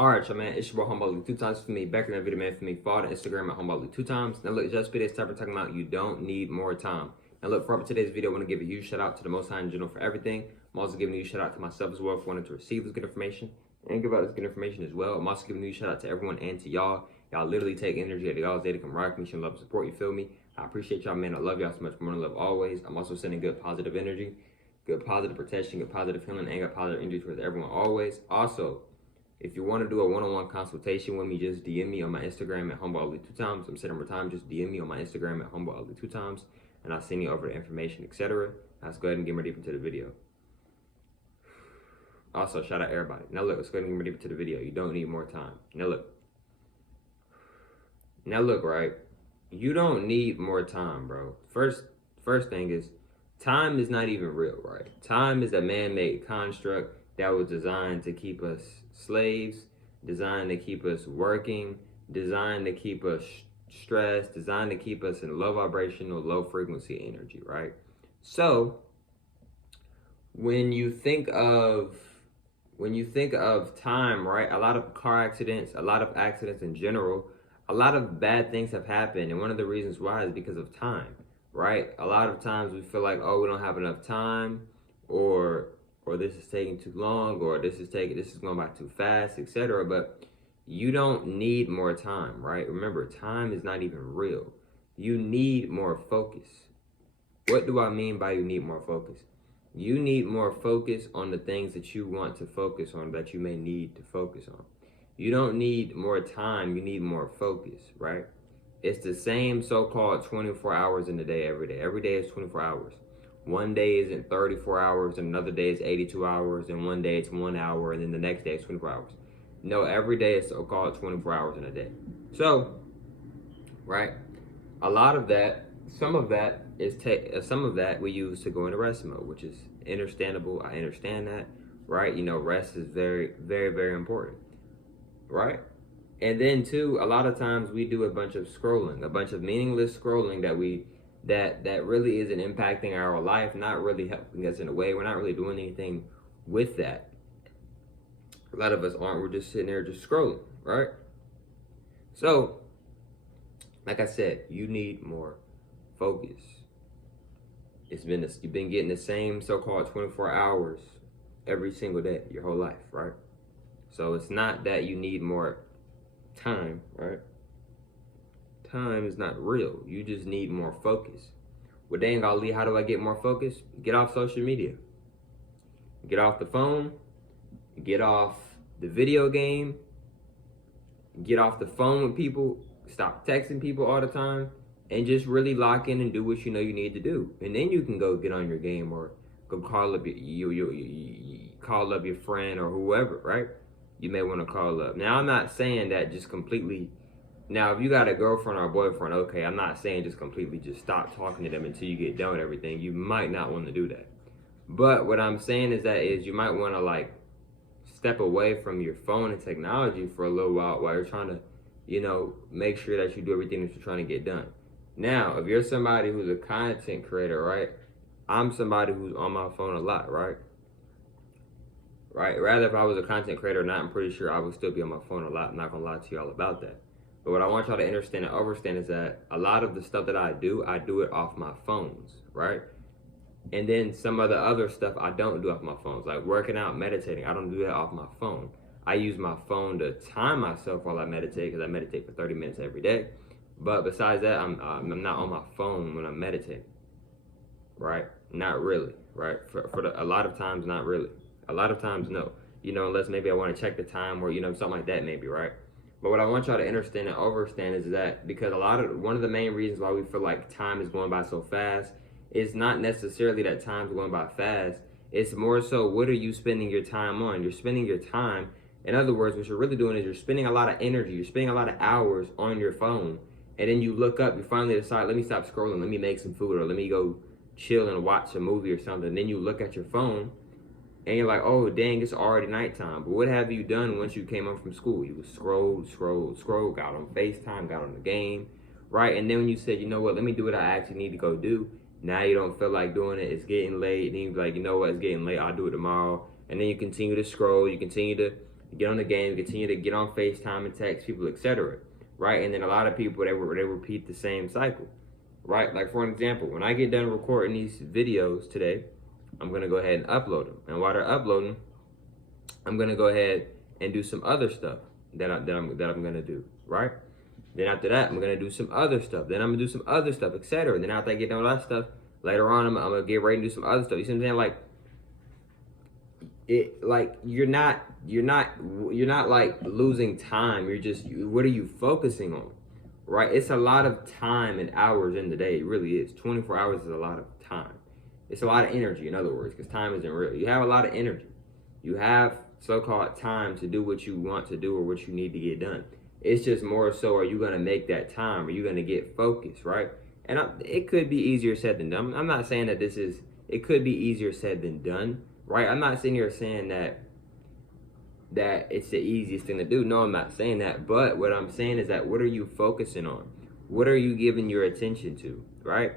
Alright, y'all, man, it's your boy Humboldt 2 times for me. Back in that video, man, for me. Follow the Instagram at Humboldt 2 times. Now, look, just today's topic talking about you don't need more time. Now, look, for today's video, I want to give a huge shout out to the Most High in general for everything. I'm also giving a huge shout out to myself as well for wanting to receive this good information and give out this good information as well. I'm also giving a huge shout out to everyone and to y'all. Y'all literally take energy out of y'all's day to come rock me, show love and support. You feel me? I appreciate y'all, man. I love y'all so much. More than love always. I'm also sending good positive energy, good positive protection, good positive healing, and good positive energy towards everyone always. Also, if you want to do a one-on-one consultation with me, just DM me on my Instagram at Humboldt2times. I'm saying more time, just DM me on my Instagram at Humboldt2times, and I'll send you over the information, etc. Let's go ahead and get more deep into the video. Also, shout out everybody. Now look, let's go ahead and get more deep into the video. You don't need more time. Now look, right? You don't need more time, bro. First thing is, time is not even real, right? Time is a man-made construct that was designed to keep us slaves, designed to keep us working, designed to keep us stressed, designed to keep us in low vibrational, low frequency energy, right? So when you think of time, right, a lot of car accidents, a lot of accidents in general, a lot of bad things have happened, and one of the reasons why is because of time, right? A lot of times we feel like, oh, we don't have enough time, or this is taking too long, or this is going by too fast, etc. But you don't need more time, right? Remember, time is not even real. You need more focus. What do I mean by you need more focus? You need more focus on the things that you want to focus on, that you may need to focus on. You don't need more time, you need more focus, right? It's the same so-called 24 hours in the day every day. Every day is 24 hours. One day isn't 34 hours, and another day is 82 hours, and one day it's 1 hour, and then the next day is 24 hours. No, every day is so-called 24 hours in a day. So, right, a lot of that, some of that we use to go into rest mode, which is understandable. I understand that, right? You know, rest is very, very, very important, right? And then too, a lot of times we do a bunch of scrolling, a bunch of meaningless scrolling that really isn't impacting our life, not really helping us in a way. We're not really doing anything with that. A lot of us aren't. We're just sitting there just scrolling, right? So, like I said, you need more focus. You've been getting the same so-called 24 hours every single day, your whole life, right? So it's not that you need more time, right? Time is not real. You just need more focus. Well, dang, Ali, how do I get more focus? Get off social media. Get off the phone. Get off the video game. Get off the phone with people. Stop texting people all the time. And just really lock in and do what you know you need to do. And then you can go get on your game or go call up call up your friend or whoever, right? You may want to call up. Now, I'm not saying that just completely. Now, if you got a girlfriend or a boyfriend, okay, I'm not saying just completely just stop talking to them until you get done with everything. You might not want to do that. But what I'm saying is you might want to, like, step away from your phone and technology for a little while you're trying to, you know, make sure that you do everything that you're trying to get done. Now, if you're somebody who's a content creator, right? I'm somebody who's on my phone a lot, right? Right? Rather, if I was a content creator or not, I'm pretty sure I would still be on my phone a lot. I'm not going to lie to y'all about that. But what I want y'all to understand and understand is that a lot of the stuff that I do it off my phones, right? And then some of the other stuff I don't do off my phones, like working out, meditating. I don't do that off my phone. I use my phone to time myself while I meditate, because I meditate for 30 minutes every day. But besides that, I'm not on my phone when I'm meditating, right? Not really, right? A lot of times, not really. A lot of times, no. You know, unless maybe I want to check the time or, you know, something like that maybe, right? But what I want y'all to understand and understand is that because one of the main reasons why we feel like time is going by so fast is not necessarily that time's going by fast. It's more so, what are you spending your time on? You're spending your time, in other words, what you're really doing is you're spending a lot of energy, you're spending a lot of hours on your phone, and then you look up, you finally decide, let me stop scrolling, let me make some food, or let me go chill and watch a movie or something. And then you look at your phone, and you're like, oh, dang, it's already nighttime. But what have you done once you came home from school? You scrolled, got on FaceTime, got on the game, right? And then when you said, you know what, let me do what I actually need to go do, now you don't feel like doing it, it's getting late, and you're like, you know what, it's getting late, I'll do it tomorrow. And then you continue to scroll, you continue to get on the game, continue to get on FaceTime and text people, etc. Right? And then a lot of people, they repeat the same cycle. Right? Like, for an example, when I get done recording these videos today, I'm going to go ahead and upload them. And while they're uploading, I'm going to go ahead and do some other stuff that I'm going to do, right? Then after that, I'm going to do some other stuff. Then I'm going to do some other stuff, etc. Then after I get done with that stuff, later on, I'm going to get ready to do some other stuff. You see what I'm saying? Like, you're not like losing time. What are you focusing on? Right? It's a lot of time and hours in the day. It really is. 24 hours is a lot of time. It's a lot of energy, in other words, because time isn't real. You have a lot of energy. You have so-called time to do what you want to do or what you need to get done. It's just more so, are you going to make that time? Are you going to get focused, right? And it could be easier said than done. I'm not saying that it could be easier said than done, right? I'm not sitting here saying that it's the easiest thing to do. No, I'm not saying that. But what I'm saying is that, what are you focusing on? What are you giving your attention to, right?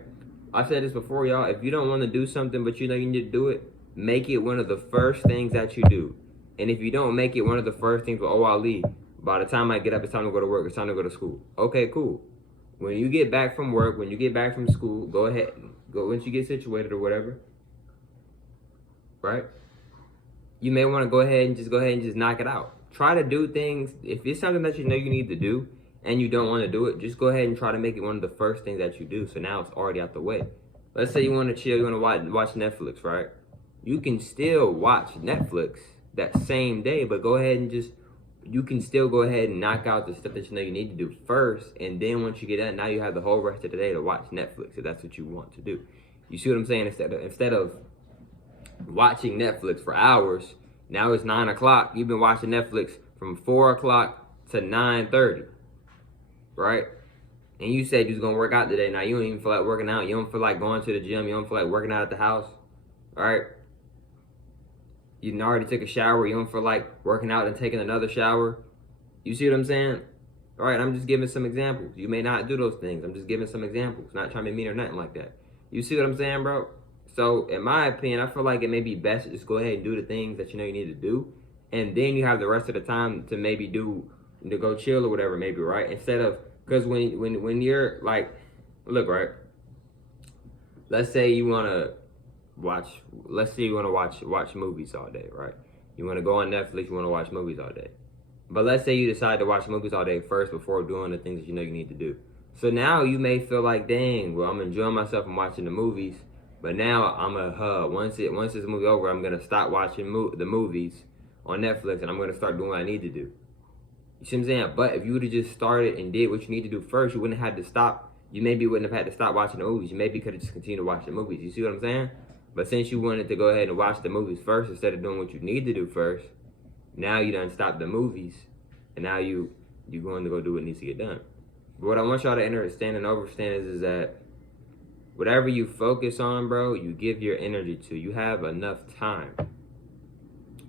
I said this before, y'all. If you don't want to do something, but you know you need to do it, make it one of the first things that you do. And if you don't make it one of the first things, well, I'll leave. By the time I get up, it's time to go to work. It's time to go to school. Okay, cool. When you get back from work, when you get back from school, go ahead. Go once you get situated or whatever, right? You may want to go ahead and just knock it out. Try to do things. If it's something that you know you need to do and you don't want to do it, just go ahead and try to make it one of the first things that you do. So now it's already out the way. Let's say you want to chill, you want to watch Netflix, right? You can still watch Netflix that same day, but you can still go ahead and knock out the stuff that you know you need to do first, and then once you get done, now you have the whole rest of the day to watch Netflix if that's what you want to do. You see what I'm saying? Instead of watching Netflix for hours, now it's 9 o'clock. You've been watching Netflix from 4 o'clock to 9:30, right? And you said you was gonna work out today. Now you don't even feel like working out. You don't feel like going to the gym. You don't feel like working out at the house, all right? You already took a shower. You don't feel like working out and taking another shower. You see what I'm saying? All right, I'm just giving some examples. You may not do those things. I'm just giving some examples. Not trying to be mean or nothing like that. You see what I'm saying, bro? So, in my opinion, I feel like it may be best to just go ahead and do the things that you know you need to do. And then you have the rest of the time to maybe to go chill or whatever, maybe, right? Instead of, because when you're like, look, right? Let's say you want to watch movies all day, right? You want to go on Netflix, you want to watch movies all day. But let's say you decide to watch movies all day first before doing the things that you know you need to do. So now you may feel like, dang, well, I'm enjoying myself and watching the movies, but now once this movie over, I'm gonna stop watching the movies on Netflix and I'm gonna start doing what I need to do. You see what I'm saying? But if you would have just started and did what you need to do first, you wouldn't have had to stop. You maybe wouldn't have had to stop watching the movies. You maybe could have just continued to watch the movies. You see what I'm saying? But since you wanted to go ahead and watch the movies first instead of doing what you need to do first, now you done stopped the movies, and now you're going to go do what needs to get done. But what I want y'all to understand and overstand is that whatever you focus on, bro, you give your energy to. You have enough time,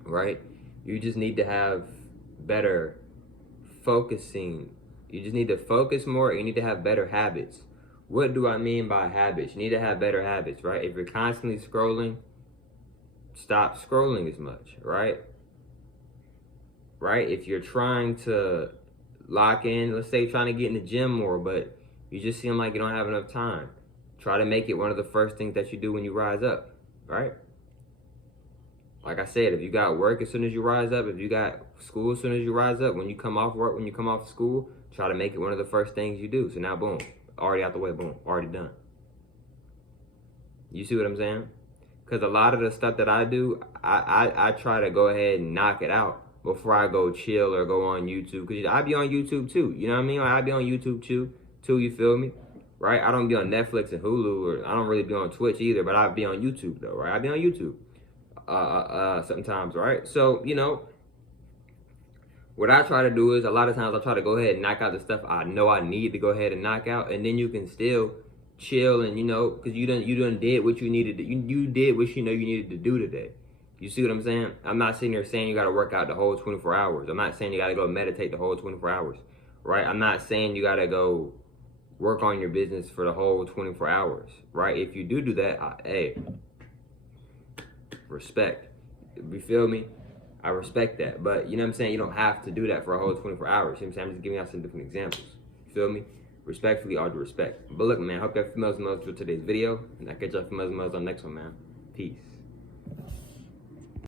right? You just need to have better focusing. You just need to focus more. You need to have better habits. What do I mean by habits? You need to have better habits, right? If you're constantly scrolling, stop scrolling as much, right? Right? If you're trying to lock in, let's say you're trying to get in the gym more, but you just seem like you don't have enough time, try to make it one of the first things that you do when you rise up, right? Like I said, if you got work as soon as you rise up, if you got school as soon as you rise up, when you come off work, when you come off school, try to make it one of the first things you do. So now, boom, already out the way, boom, already done. You see what I'm saying? Because a lot of the stuff that I do, I try to go ahead and knock it out before I go chill or go on YouTube. Because I be on YouTube too, you know what I mean? Like, I be on YouTube too, you feel me? Right? I don't be on Netflix and Hulu, or I don't really be on Twitch either, but I be on YouTube though, right? I be on YouTube sometimes, right? So, you know, what I try to do is a lot of times I try to go ahead and knock out the stuff I know I need to go ahead and knock out, and then you can still chill and, you know, because you done did what you needed to, you did what you know you needed to do today. You see what I'm saying? I'm not sitting there saying you got to work out the whole 24 hours. I'm not saying you got to go meditate the whole 24 hours, right? I'm not saying you got to go work on your business for the whole 24 hours, right? If you do that, hey, respect. You feel me? I respect that. But you know what I'm saying? You don't have to do that for a whole 24 hours. You know what I'm saying? I'm just giving out some different examples. You feel me? Respectfully, all due respect. But look, man, hope y'all females and males for today's video. And I'll catch y'all females and males on the next one, man. Peace.